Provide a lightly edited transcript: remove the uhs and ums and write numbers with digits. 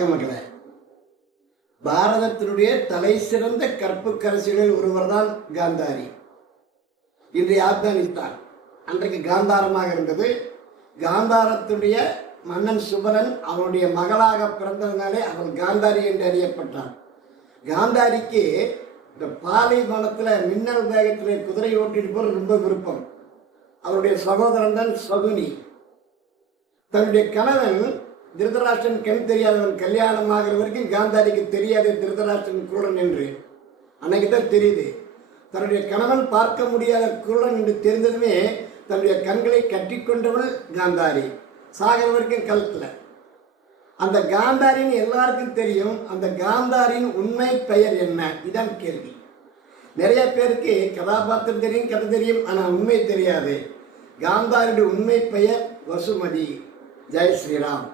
வணக்கம் மக்களே. பாரதத்தினுடைய தலை சிறந்த கற்புக்கரசிகளில் ஒருவர் தான் காந்தாரி. இன்றைய ஆப்கானிஸ்தான் அன்றைக்கு காந்தாரமாக இருந்தது. காந்தாரத்துடைய மன்னன் சுபரன் அவனுடைய மகளாக பிறந்ததுனாலே அவள் காந்தாரி என்று அறியப்பட்டான். காந்தாரிக்கு இந்த பாலைவனத்தில் மின்னல் வேகத்தில் குதிரை ஓட்டிட்டு போகிறது ரொம்ப விருப்பம். அவருடைய சகோதரன் தான் சகுனி. தன்னுடைய கணவன் திருதராஷ்டிரன் கண் தெரியாதவன் கல்யாணம் ஆகிற வரைக்கும் காந்தாரிக்கு தெரியாது திருதராஷ்டிரன் குருடன் என்று. அன்னைக்கு தான் தெரியுது. தன்னுடைய கணவன் பார்க்க முடியாத குருடன் என்று தெரிந்ததுமே தன்னுடைய கண்களை கட்டி கொண்டவள் காந்தாரி. சாகிற வரைக்கும் கழுத்தில். அந்த காந்தாரின்னு எல்லாருக்கும் தெரியும். அந்த காந்தாரின் உண்மை பெயர் என்ன? இதான் கேள்வி. நிறைய பேருக்கு கதாபாத்திரம் தெரியும், கதை தெரியும், ஆனால் உண்மை தெரியாது. காந்தாரியுடைய உண்மை பெயர் வசுமதி. ஜெய் ஸ்ரீராம்.